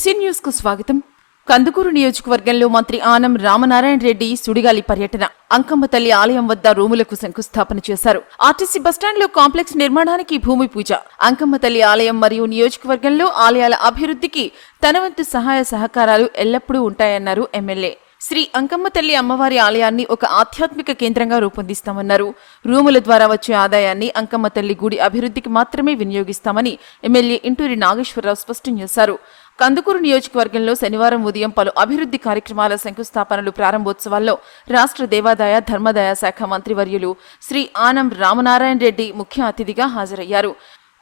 ABC న్యూస్కు స్వాగతం. కందుకూరు నియోజకవర్గంలో మంత్రి ఆనం రామనారాయణ రెడ్డి సుడిగాలి పర్యటన. అంకమ్మ తల్లి ఆలయం వద్ద రూములకు శంకుస్థాపన చేశారు. ఆర్టీసీ బస్టాండ్లో కాంప్లెక్స్ నిర్మాణానికి భూమి పూజ. అంకమ్మ తల్లి ఆలయం మరియు నియోజకవర్గంలో ఆలయాల అభివృద్ధికి తన వంతు సహాయ సహకారాలు ఎల్లప్పుడూ ఉంటాయన్నారు ఎమ్మెల్యే. శ్రీ అంకమ్మ తల్లి అమ్మవారి ఆలయాన్ని ఒక ఆధ్యాత్మిక కేంద్రంగా రూపొందిస్తామన్నారు. రూముల ద్వారా వచ్చే ఆదాయాన్ని అంకమ్మ తల్లి గుడి అభివృద్ధికి మాత్రమే వినియోగిస్తామని ఎమ్మెల్యే ఇంటూరి నాగేశ్వరరావు స్పష్టం చేశారు. కందుకూరు నియోజకవర్గంలో శనివారం ఉదయం పలు అభివృద్ధి కార్యక్రమాల శంకుస్థాపనలు ప్రారంభోత్సవాల్లో రాష్ట్ర దేవాదాయ ధర్మదాయ శాఖ మంత్రివర్యులు శ్రీ ఆనం రామనారాయణ రెడ్డి ముఖ్య అతిథిగా హాజరయ్యారు.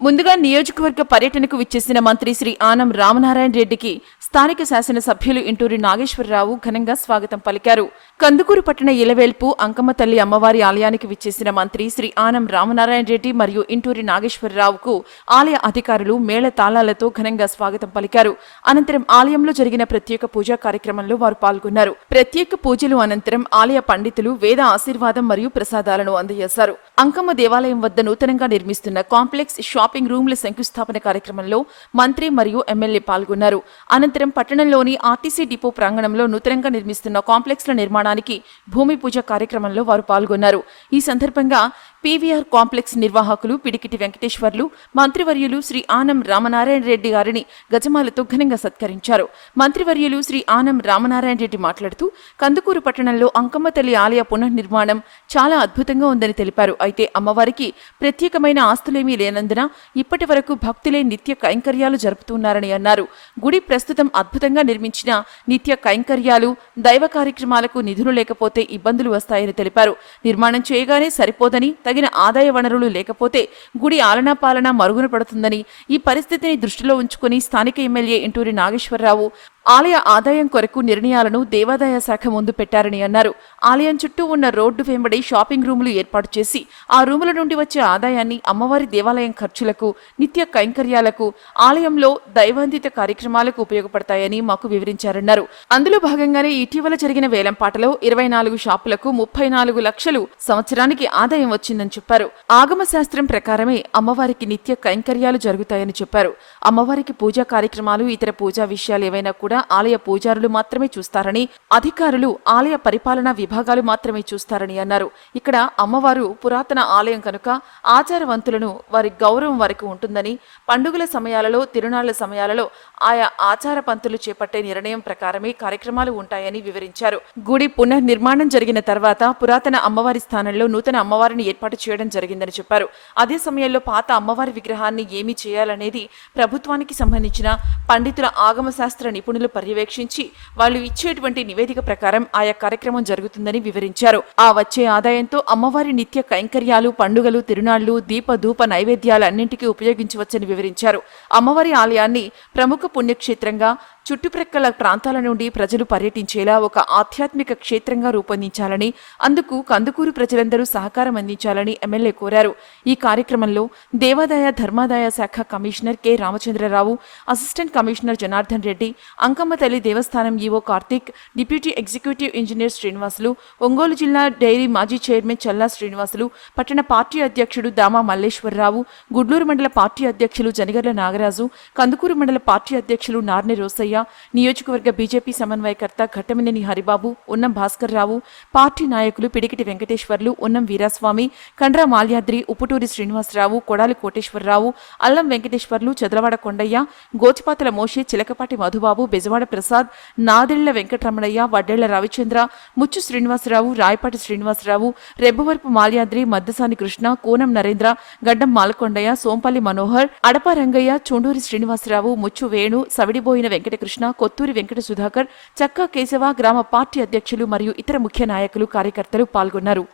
ముందుగా నియోజకవర్గ పర్యటనకు విచ్చేసిన మంత్రి శ్రీ ఆనం రామనారాయణ రెడ్డికి స్థానిక శాసనసభ్యులు ఇంటూరి నాగేశ్వరరావు ఘనంగా స్వాగతం పలికారు. కందుకూరు పట్టణ ఇలవేల్పు అంకమ్మ తల్లి అమ్మవారి ఆలయానికి విచ్చేసిన మంత్రి శ్రీ ఆనం రామనారాయణ రెడ్డి మరియు ఇంటూరి నాగేశ్వరరావుకు ఆలయ అధికారులు మేళ తాళాలతో ఘనంగా స్వాగతం పలికారు. అనంతరం ఆలయంలో జరిగిన ప్రత్యేక పూజా కార్యక్రమంలో వారు పాల్గొన్నారు. ప్రత్యేక పూజలు అనంతరం ఆలయ పండితులు వేద ఆశీర్వాదం మరియు ప్రసాదాలను అందజేశారు. అంకమ్మ దేవాలయం వద్ద నూతనంగా నిర్మిస్తున్న కాంప్లెక్స్ షాపింగ్ రూమ్ల శంకుస్థాపన కార్యక్రమంలో మంత్రి మరియు ఎమ్మెల్యే పాల్గొన్నారు. అనంతరం పట్టణంలోని ఆర్టీసీ డిపో ప్రాంగణంలో నూతనంగా నిర్మిస్తున్న కాంప్లెక్స్ల నిర్మాణానికి భూమి పూజ కార్యక్రమంలో వారు పాల్గొన్నారు. ఈ సందర్భంగా పీవీఆర్ కాంప్లెక్స్ నిర్వాహకులు పిడికిటి వెంకటేశ్వర్లు మంత్రివర్యులు శ్రీ ఆనం రామనారాయణ రెడ్డి గారిని గజమాలతో ఘనంగా సత్కరించారు. మంత్రివర్యులు శ్రీ ఆనం రామనారాయణ రెడ్డి మాట్లాడుతూ కందుకూరు పట్టణంలో అంకమ్మ తల్లి ఆలయ పునర్నిర్మాణం చాలా అద్భుతంగా ఉందని తెలిపారు. అయితే అమ్మవారికి ప్రత్యేకమైన ఆస్తులేమీ లేనందున ఇప్పటి వరకు భక్తులే నిత్య కైంకర్యాలు జరుపుతున్నారని అన్నారు. గుడి ప్రస్తుతం అద్భుతంగా నిర్మించిన నిత్య కైంకర్యాలు దైవ కార్యక్రమాలకు నిధులు లేకపోతే ఇబ్బందులు వస్తాయని తెలిపారు. నిర్మాణం చేయగానే సరిపోదని తగిన ఆదాయ వనరులు లేకపోతే గుడి ఆలనా పాలన మరుగున పడుతుందని ఈ పరిస్థితిని దృష్టిలో ఉంచుకుని స్థానిక ఎమ్మెల్యే ఇంటూరి నాగేశ్వరరావు ఆలయ ఆదాయం కొరకు నిర్ణయాలను దేవాదాయ శాఖ ముందు పెట్టారని అన్నారు. ఆలయం చుట్టూ ఉన్న రోడ్డు వెంబడి షాపింగ్ రూములు ఏర్పాటు చేసి ఆ రూముల నుండి వచ్చే ఆదాయాన్ని అమ్మవారి దేవాలయం ఖర్చులకు నిత్య కైంకర్యాలకు ఆలయంలో దైవాందిత కార్యక్రమాలకు ఉపయోగపడతాయని మాకు వివరించారన్నారు. అందులో భాగంగానే ఇటీవల జరిగిన వేలంపాటలో ఇరవై నాలుగు షాపులకు ముప్పై నాలుగు లక్షలు సంవత్సరానికి ఆదాయం వచ్చిందని చెప్పారు. ఆగమ శాస్త్రం ప్రకారమే అమ్మవారికి నిత్య కైంకర్యాలు జరుగుతాయని చెప్పారు. అమ్మవారికి పూజా కార్యక్రమాలు ఇతర పూజా విషయాలు ఏవైనా కూడా ఆలయ పూజారులు మాత్రమే చూస్తారని అధికారులు ఆలయ పరిపాలనా విభాగాలు మాత్రమే చూస్తారని అన్నారు. ఇక్కడ అమ్మవారు పురాతన ఆలయం కనుక ఆచారవంతులను వారి గౌరవం వరకు ఉంటుందని పండుగల సమయాలలో తిరునాళ్ళ సమయాలలో ఆయా ఆచార పంతులు చేపట్టే నిర్ణయం ప్రకారమే కార్యక్రమాలు ఉంటాయని వివరించారు. గుడి పునర్నిర్మాణం జరిగిన తర్వాత పురాతన అమ్మవారి స్థానంలో నూతన అమ్మవారిని ఏర్పాటు చేయడం జరిగిందని చెప్పారు. అదే సమయంలో పాత అమ్మవారి విగ్రహాన్ని ఏమి చేయాలనేది ప్రభుత్వానికి సంబంధించిన పండితుల ఆగమ శాస్త్ర నిపుణులు పర్యవేక్షించి వాళ్ళు ఇచ్చేటువంటి నివేదిక ప్రకారం ఆయా కార్యక్రమం జరుగుతుందని వివరించారు. ఆ వచ్చే ఆదాయంతో అమ్మవారి నిత్య కైంకర్యాలు పండుగలు తిరునాళ్ళు దీప ధూప నైవేద్యాలన్నింటికీ ఉపయోగించవచ్చని వివరించారు. అమ్మవారి ఆలయాన్ని ప్రముఖ పుణ్యక్షేత్రంగా చుట్టుప్రక్కల ప్రాంతాల నుండి ప్రజలు పర్యటించేలా ఒక ఆధ్యాత్మిక క్షేత్రంగా రూపొందించాలని అందుకు కందుకూరు ప్రజలందరూ సహకారం అందించాలని ఎమ్మెల్యే కోరారు. ఈ కార్యక్రమంలో దేవాదాయ ధర్మాదాయ శాఖ commissioner K. Ramachandrarao assistant commissioner Janardhan Reddy Ankamma తల్లి దేవస్థానం EO Karthik deputy executive engineer Srinivasulu Ongole జిల్లా డైరీ మాజీ చైర్మన్ చల్లా శ్రీనివాసులు పట్టణ పార్టీ అధ్యక్షుడు దామా మల్లేశ్వరరావు గుడ్లూరు మండల పార్టీ అధ్యక్షులు జనగర్ల నాగరాజు కందుకూరు మండల పార్టీ అధ్యక్షులు నార్నె రోసయ్య నియోజకవర్గ బీజేపీ సమన్వయకర్త ఘట్టమినేని హరిబాబు ఉన్నం భాస్కర్ రావు పార్టీ నాయకులు పిడికిటి వెంకటేశ్వర్లు ఉన్నం వీరాస్వామి కండ్రా మాల్యాద్రి ఉప్పుటూరి శ్రీనివాసరావు కొడాలి కోటేశ్వరరావు అల్లం వెంకటేశ్వర్లు చదలవాడ కొండయ్య గోచిపాతల మోషి చిలకపాటి మధుబాబు బెజవాడ ప్రసాద్ నాదెళ్ళ వెంకటరమణయ్య వడ్డేళ్ళ రవిచంద్ర ముచ్చు శ్రీనివాసరావు రాయపాటి శ్రీనివాసరావు రెబ్బవరపు మాల్యాద్రి మద్దసాని కృష్ణ కోనం నరేంద్ర గడ్డం మాలకొండయ్య సోంపల్లి మనోహర్ అడప రంగయ్య చూండూరి శ్రీనివాసరావు ముచ్చు వేణు సవిడిబోయిన వెంకటకృష్ణ కొత్తూరి వెంకట సుధాకర్ చక్కా కేశవ గ్రామ పార్టీ అధ్యక్షులు మరియు ఇతర ముఖ్య నాయకులు కార్యకర్తలు పాల్గొన్నారు.